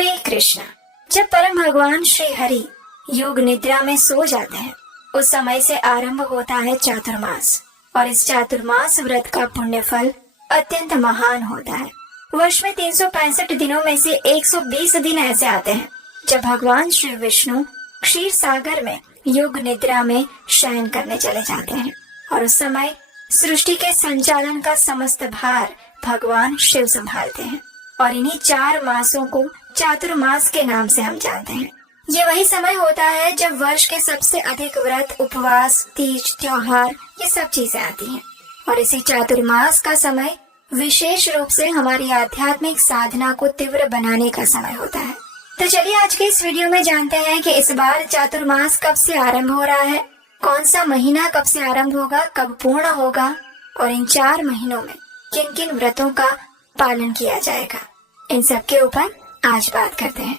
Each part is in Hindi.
हरे कृष्णा। जब परम भगवान श्री हरि योग निद्रा में सो जाते हैं, उस समय से आरंभ होता है चातुर्मास। और इस चातुर्मास व्रत का पुण्य फल अत्यंत महान होता है। वर्ष में 365 दिनों में से 120 दिन ऐसे आते हैं जब भगवान श्री विष्णु क्षीर सागर में योग निद्रा में शयन करने चले जाते हैं, और उस समय सृष्टि के संचालन का समस्त भार भगवान शिव संभालते हैं। और इन्हीं 4 मासों को चातुर्मास के नाम से हम जानते हैं। ये वही समय होता है जब वर्ष के सबसे अधिक व्रत, उपवास, तीज, त्योहार ये सब चीजें आती हैं। और इसी चातुर्मास का समय विशेष रूप से हमारी आध्यात्मिक साधना को तीव्र बनाने का समय होता है। तो चलिए आज के इस वीडियो में जानते हैं कि इस बार चातुर्मास कब से आरंभ हो रहा है, कौन सा महीना कब से आरंभ होगा, कब पूर्ण होगा, और इन 4 महीनों में किन किन व्रतों का पालन किया जाएगा। इन सब के ऊपर आज बात करते हैं।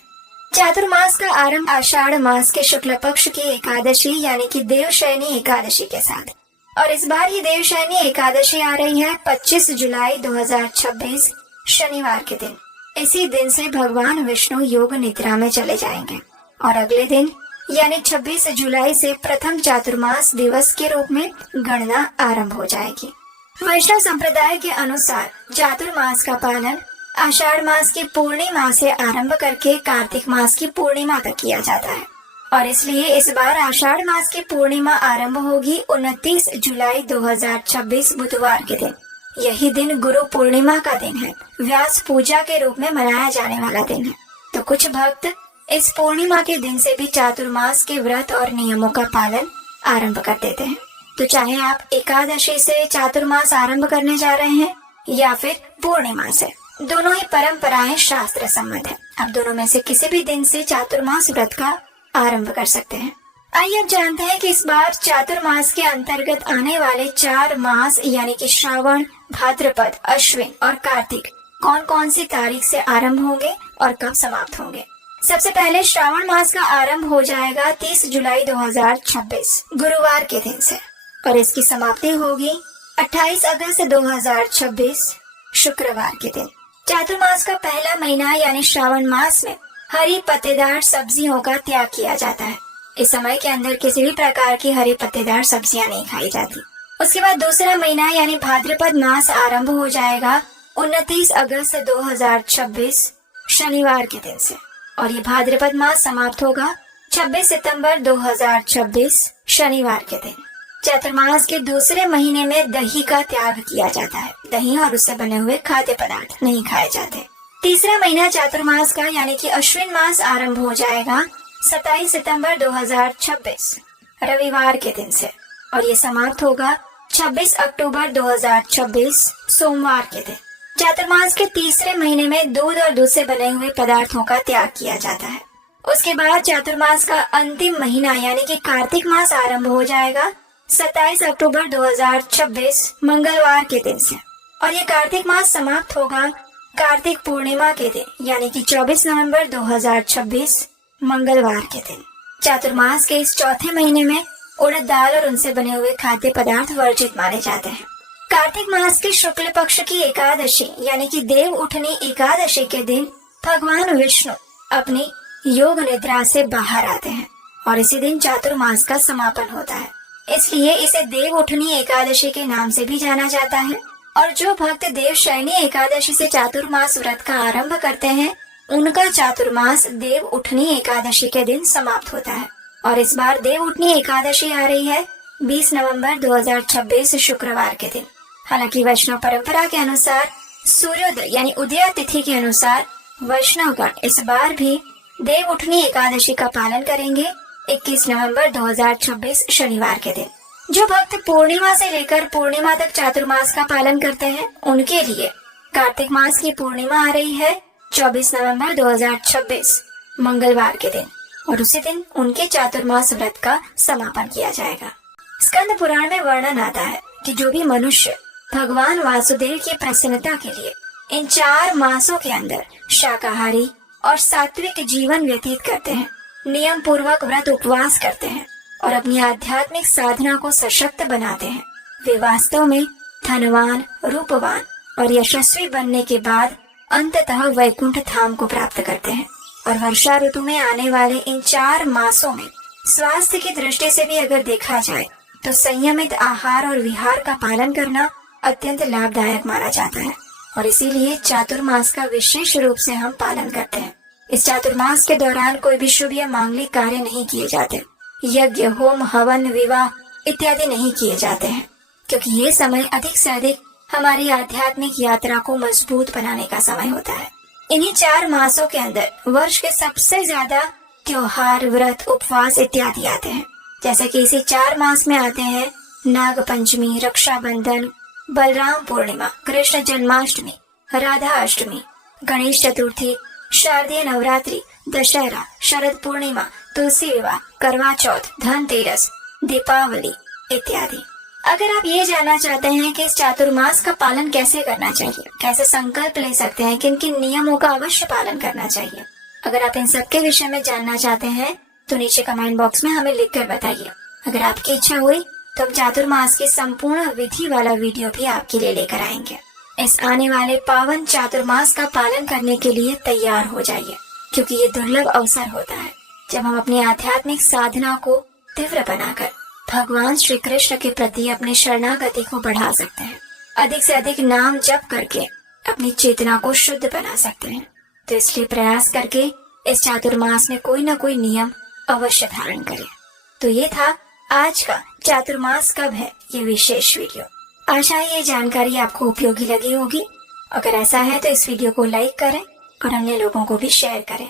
चातुर्मास का आरंभ आषाढ़ मास के शुक्ल पक्ष की एकादशी यानी कि देवशयनी एकादशी के साथ, और इस बार ये देवशयनी एकादशी आ रही है 25 जुलाई 2026 शनिवार के दिन। इसी दिन से भगवान विष्णु योग निद्रा में चले जाएंगे और अगले दिन यानी 26 जुलाई से प्रथम चातुर्मास दिवस के रूप में गणना आरंभ हो जाएगी। वैष्णव संप्रदाय के अनुसार चातुर्मास का पालन आषाढ़ मास की पूर्णिमा से आरंभ करके कार्तिक मास की पूर्णिमा तक किया जाता है, और इसलिए इस बार आषाढ़ मास की पूर्णिमा आरंभ होगी 29 जुलाई 2026 बुधवार के दिन। यही दिन गुरु पूर्णिमा का दिन है, व्यास पूजा के रूप में मनाया जाने वाला दिन है। तो कुछ भक्त इस पूर्णिमा के दिन से भी चातुर्मास के व्रत और नियमों का पालन आरंभ कर देते हैं। तो चाहे आप एकादशी से चातुर्मास आरंभ करने जा रहे हैं या फिर पूर्णिमा से, दोनों ही परंपराएं शास्त्र सम्मत है। आप दोनों में से किसी भी दिन से चातुर्मास व्रत का आरंभ कर सकते हैं। आइए अब जानते हैं कि इस बार चातुर्मास के अंतर्गत आने वाले 4 मास यानी कि श्रावण, भाद्रपद, अश्विन और कार्तिक कौन कौन सी तारीख से आरंभ होंगे और कब समाप्त होंगे। सबसे पहले श्रावण मास का आरंभ हो जाएगा 30 जुलाई 2026 गुरुवार के दिन से, और इसकी समाप्ति होगी 28 अगस्त 2026 शुक्रवार के दिन। चातुर्मास का पहला महीना यानी श्रावण मास में हरी पत्तेदार सब्जियों का त्याग किया जाता है। इस समय के अंदर किसी भी प्रकार की हरी पत्तेदार सब्जियां नहीं खाई जाती। उसके बाद दूसरा महीना यानी भाद्रपद मास आरंभ हो जाएगा 29 अगस्त 2026 शनिवार के दिन से, और ये भाद्रपद मास समाप्त होगा 26 सितंबर 2026 शनिवार के दिन। चातुर्मास के दूसरे महीने में दही का त्याग किया जाता है। दही और उससे बने हुए खाद्य पदार्थ नहीं खाए जाते। तीसरा महीना चातुर्मास का यानी कि अश्विन मास आरंभ हो जाएगा 27 सितंबर 2026 रविवार के दिन से, और ये समाप्त होगा 26 अक्टूबर 2026 सोमवार के दिन। चातुर्मास के तीसरे महीने में दूध और दूध से बने हुए पदार्थों का त्याग किया जाता है। उसके बाद चातुर्मास का अंतिम महीना यानी कि कार्तिक मास आरंभ हो जाएगा 27 अक्टूबर 2026 मंगलवार के दिन से, और ये कार्तिक मास समाप्त होगा कार्तिक पूर्णिमा के दिन यानी कि 24 नवंबर 2026 मंगलवार के दिन। चातुर्मास के इस चौथे महीने में उड़द दाल और उनसे बने हुए खाद्य पदार्थ वर्जित माने जाते हैं। कार्तिक मास के शुक्ल पक्ष की एकादशी यानी कि देव उठनी एकादशी के दिन भगवान विष्णु अपनी योग निद्रा से बाहर आते हैं, और इसी दिन चातुर्मास का समापन होता है। इसलिए इसे देव उठनी एकादशी के नाम से भी जाना जाता है। और जो भक्त देवशयनी एकादशी से चातुर्मास व्रत का आरंभ करते हैं, उनका चातुर्मास देव उठनी एकादशी के दिन समाप्त होता है। और इस बार देव उठनी एकादशी आ रही है 20 नवंबर 2026 शुक्रवार के दिन। हालांकि वैष्णव परंपरा के अनुसार सूर्योदय यानी उदय तिथि के अनुसार वैष्णवगण इस बार भी देव उठनी एकादशी का पालन करेंगे 21 नवंबर 2026 शनिवार के दिन। जो भक्त पूर्णिमा से लेकर पूर्णिमा तक चातुर्मास का पालन करते हैं, उनके लिए कार्तिक मास की पूर्णिमा आ रही है 24 नवंबर 2026 मंगलवार के दिन, और उसी दिन उनके चातुर्मास व्रत का समापन किया जाएगा। स्कंद पुराण में वर्णन आता है कि जो भी मनुष्य भगवान वासुदेव की प्रसन्नता के लिए इन 4 मासों के अंदर शाकाहारी और सात्विक जीवन व्यतीत करते हैं, नियम पूर्वक व्रत उपवास करते हैं और अपनी आध्यात्मिक साधना को सशक्त बनाते हैं, वे वास्तव में धनवान, रूपवान और यशस्वी बनने के बाद अंततः वैकुंठ धाम को प्राप्त करते हैं। और वर्षा ऋतु में आने वाले इन 4 मासों में स्वास्थ्य की दृष्टि से भी अगर देखा जाए तो संयमित आहार और विहार का पालन करना अत्यंत लाभदायक माना जाता है और इसीलिए चातुर्मास का विशेष रूप से हम पालन करते हैं। इस चातुर्मास के दौरान कोई भी शुभ या मांगलिक कार्य नहीं किए जाते, यज्ञ, होम, हवन, विवाह इत्यादि नहीं किए जाते हैं, क्योंकि ये समय अधिक से अधिक हमारी आध्यात्मिक यात्रा को मजबूत बनाने का समय होता है। इन्हीं 4 मासों के अंदर वर्ष के सबसे ज्यादा त्योहार, व्रत, उपवास इत्यादि आते हैं। जैसे कि इसी 4 मास में आते हैं नाग पंचमी, रक्षाबंधन, बलराम पूर्णिमा, कृष्ण जन्माष्टमी, राधा अष्टमी, गणेश चतुर्थी, शारदीय नवरात्रि, दशहरा, शरद पूर्णिमा, तुलसी विवाह, करवा चौथ, धनतेरस, दीपावली इत्यादि। अगर आप ये जानना चाहते हैं कि इस चातुर्मास का पालन कैसे करना चाहिए, कैसे संकल्प ले सकते हैं, किन किन नियमों का अवश्य पालन करना चाहिए, अगर आप इन सब के विषय में जानना चाहते हैं तो नीचे कमेंट बॉक्स में हमें लिखकर बताइए। अगर आपकी इच्छा हुई तो हम चातुर्मास की संपूर्ण विधि वाला वीडियो भी आपके लिए लेकर आएंगे। इस आने वाले पावन चातुर्मास का पालन करने के लिए तैयार हो जाइए, क्योंकि ये दुर्लभ अवसर होता है जब हम अपनी आध्यात्मिक साधना को तीव्र बनाकर भगवान श्री कृष्ण के प्रति अपनी शरणागति को बढ़ा सकते हैं, अधिक से अधिक नाम जप करके अपनी चेतना को शुद्ध बना सकते हैं। तो इसलिए प्रयास करके इस चातुर्मास में कोई न कोई नियम अवश्य धारण करें। तो ये था आज का चातुर्मास कब है ये विशेष वीडियो। आशा है ये जानकारी आपको उपयोगी लगी होगी। अगर ऐसा है तो इस वीडियो को लाइक करें और अन्य लोगों को भी शेयर करें।